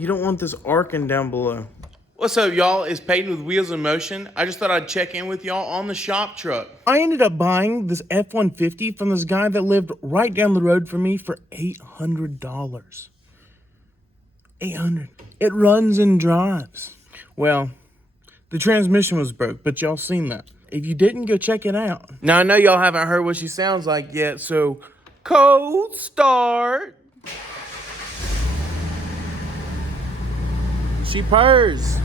You don't want this arcing down below. What's up, y'all? It's Peyton with Wheels in Motion. I just thought I'd check in with y'all on the shop truck. I ended up buying this F-150 from this guy that lived right down the road from me for $800. $800. It runs and drives. Well, the transmission was broke, but y'all seen that. If you didn't, go check it out. Now, I know y'all haven't heard what she sounds like yet, so cold start. She purrs.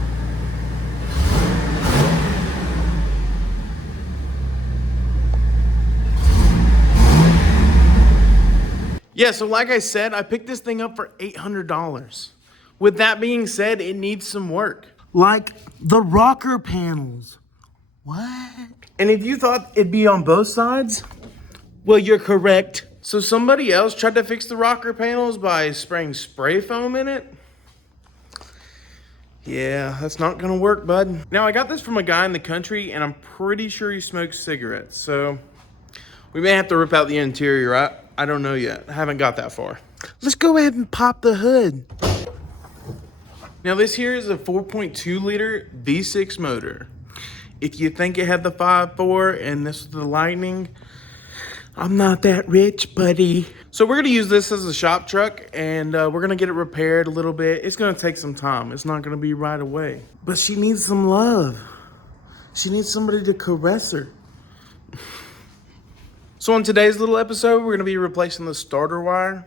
Yeah, so like I said, I picked this thing up for $800. With that being said, it needs some work. Like the rocker panels. What? And if you thought it'd be on both sides, well, you're correct. So somebody else tried to fix the rocker panels by spraying spray foam in it? Yeah, that's not gonna work, bud. Now, I got this from a guy in the country, and I'm pretty sure he smokes cigarettes, so we may have to rip out the interior. I don't know yet. I haven't got that far. Let's go ahead and pop the hood. Now, this here is a 4.2 liter V6 motor. If you think it had the 5.4 and this is the Lightning, I'm not that rich, buddy. So we're gonna use this as a shop truck, and we're gonna get it repaired a little bit. It's gonna take some time. It's not gonna be right away. But she needs some love. She needs somebody to caress her. So on today's little episode, we're gonna be replacing the starter wire.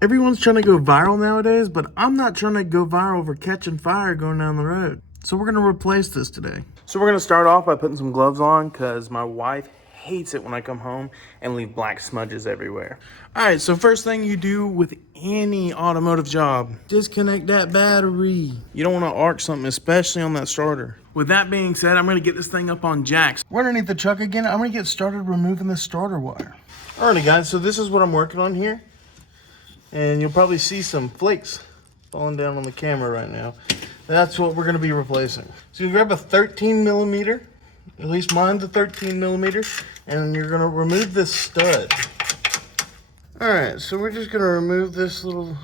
Everyone's trying to go viral nowadays, but I'm not trying to go viral for catching fire going down the road. So we're gonna replace this today. So we're gonna start off by putting some gloves on because my wife hates it when I come home and leave black smudges everywhere. All right, so first thing you do with any automotive job, disconnect that battery. You don't wanna arc something, especially on that starter. With that being said, I'm gonna get this thing up on jacks. We're underneath the truck again. I'm gonna get started removing the starter wire. Alrighty guys, so this is what I'm working on here. And you'll probably see some flakes falling down on the camera right now. That's what we're gonna be replacing. So you grab a 13 millimeter, at least mine's a 13 millimeter, and you're gonna remove this stud. All right, so we're just gonna remove this little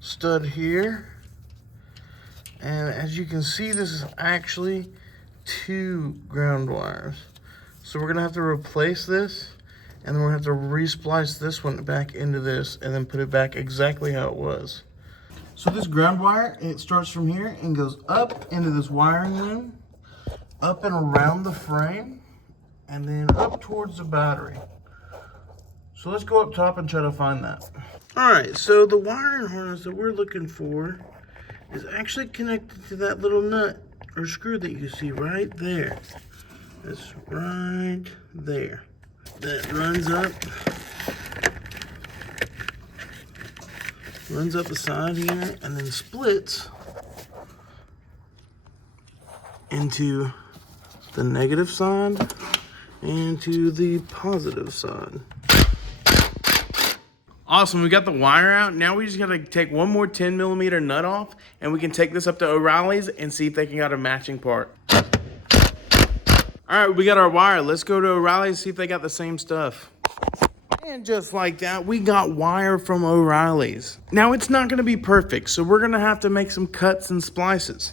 stud here. And as you can see, this is actually 2 ground wires. So we're gonna have to replace this, and then we're gonna have to resplice this one back into this, and then put it back exactly how it was. So this ground wire, it starts from here and goes up into this wiring loom, up and around the frame, and then up towards the battery. So let's go up top and try to find that. All right, so the wiring harness that we're looking for is actually connected to that little nut or screw that you can see right there. It's right there. That runs up the side here and then splits into the negative side and to the positive side. Awesome, we got the wire out. Now we just gotta take one more 10 millimeter nut off, and we can take this up to O'Reilly's and see if they can get a matching part. All right, we got our wire. Let's go to O'Reilly's and see if they got the same stuff. And just like that, we got wire from O'Reilly's. Now it's not gonna be perfect, so we're gonna have to make some cuts and splices.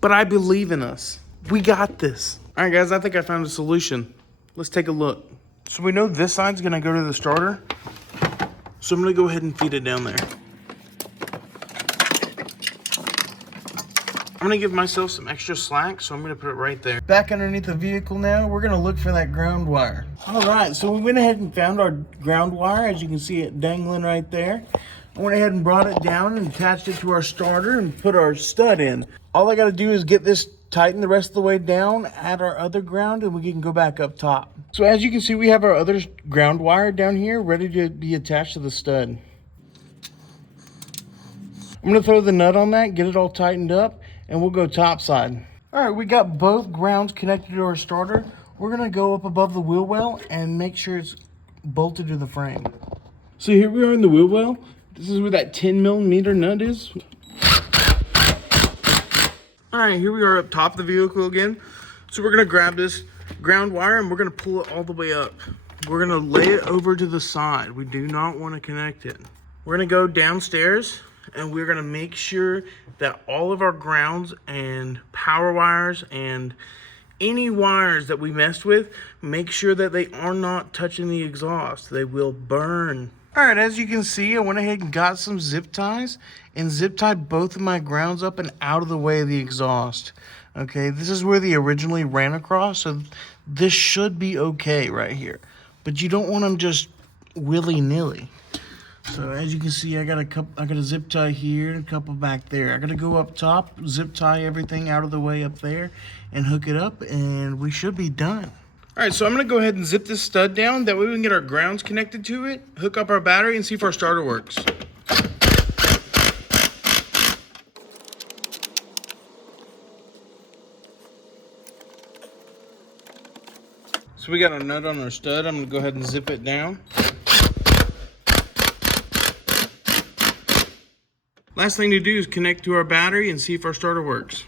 But I believe in us. We got this. All right, guys, I think I found a solution. Let's take a look. So we know this side's gonna go to the starter. So I'm gonna go ahead and feed it down there. I'm gonna give myself some extra slack, so I'm gonna put it right there. Back underneath the vehicle now, we're gonna look for that ground wire. All right, so we went ahead and found our ground wire. As you can see it dangling right there. I went ahead and brought it down and attached it to our starter and put our stud in. All I gotta do is get this tightened the rest of the way down, add our other ground, and we can go back up top. So as you can see, we have our other ground wire down here ready to be attached to the stud. I'm gonna throw the nut on that, get it all tightened up, and we'll go top side. All right, we got both grounds connected to our starter. We're gonna go up above the wheel well and make sure it's bolted to the frame. So here we are in the wheel well. This is where that 10 millimeter nut is. All right, here we are up top of the vehicle again. So we're gonna grab this ground wire and we're gonna pull it all the way up. We're gonna lay it over to the side. We do not want to connect it. We're gonna go downstairs and we're gonna make sure that all of our grounds and power wires and any wires that we messed with, make sure that they are not touching the exhaust. They will burn. All right, as you can see, I went ahead and got some zip ties and zip tied both of my grounds up and out of the way of the exhaust. Okay, this is where they originally ran across, so this should be okay right here. But you don't want them just willy-nilly. So as you can see, I got a zip tie here and a couple back there. I gotta go up top, zip tie everything out of the way up there and hook it up, and we should be done. All right, so I'm gonna go ahead and zip this stud down. That way we can get our grounds connected to it, hook up our battery, and see if our starter works. So we got our nut on our stud. I'm gonna go ahead and zip it down. Last thing to do is connect to our battery and see if our starter works.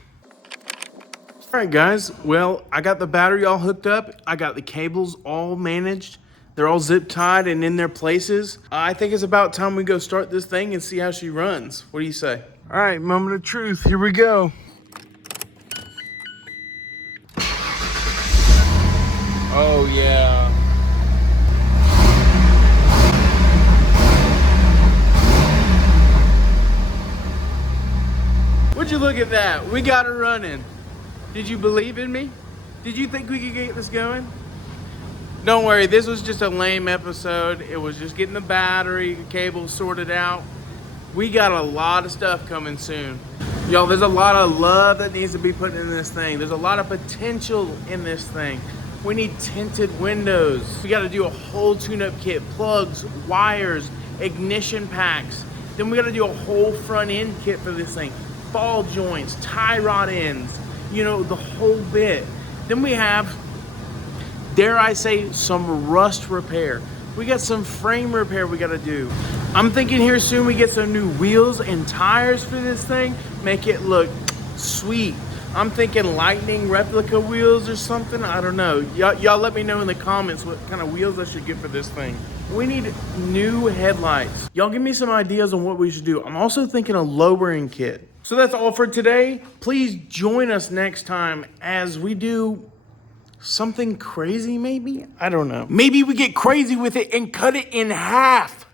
All right, guys. Well, I got the battery all hooked up. I got the cables all managed. They're all zip tied and in their places. I think it's about time we go start this thing and see how she runs. What do you say? All right, moment of truth. Here we go. Oh, yeah. Would you look at that? We got her running. Did you believe in me? Did you think we could get this going? Don't worry, this was just a lame episode. It was just getting the battery cable sorted out. We got a lot of stuff coming soon. Y'all, there's a lot of love that needs to be put in this thing. There's a lot of potential in this thing. We need tinted windows. We gotta do a whole tune-up kit, plugs, wires, ignition packs. Then we gotta do a whole front end kit for this thing. Ball joints, tie rod ends, you know, the whole bit. Then we have, dare I say, some rust repair. We got some frame repair we gotta do. I'm thinking here soon we get some new wheels and tires for this thing, make it look sweet. I'm thinking Lightning replica wheels or something, I don't know. Y'all let me know in the comments what kind of wheels I should get for this thing. We need new headlights. Y'all give me some ideas on what we should do. I'm also thinking a lowering kit. So that's all for today. Please join us next time as we do something crazy, maybe? I don't know. Maybe we get crazy with it and cut it in half.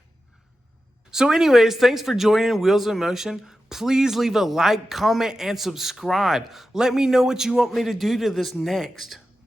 So anyways, thanks for joining Wheels in Motion. Please leave a like, comment, and subscribe. Let me know what you want me to do to this next.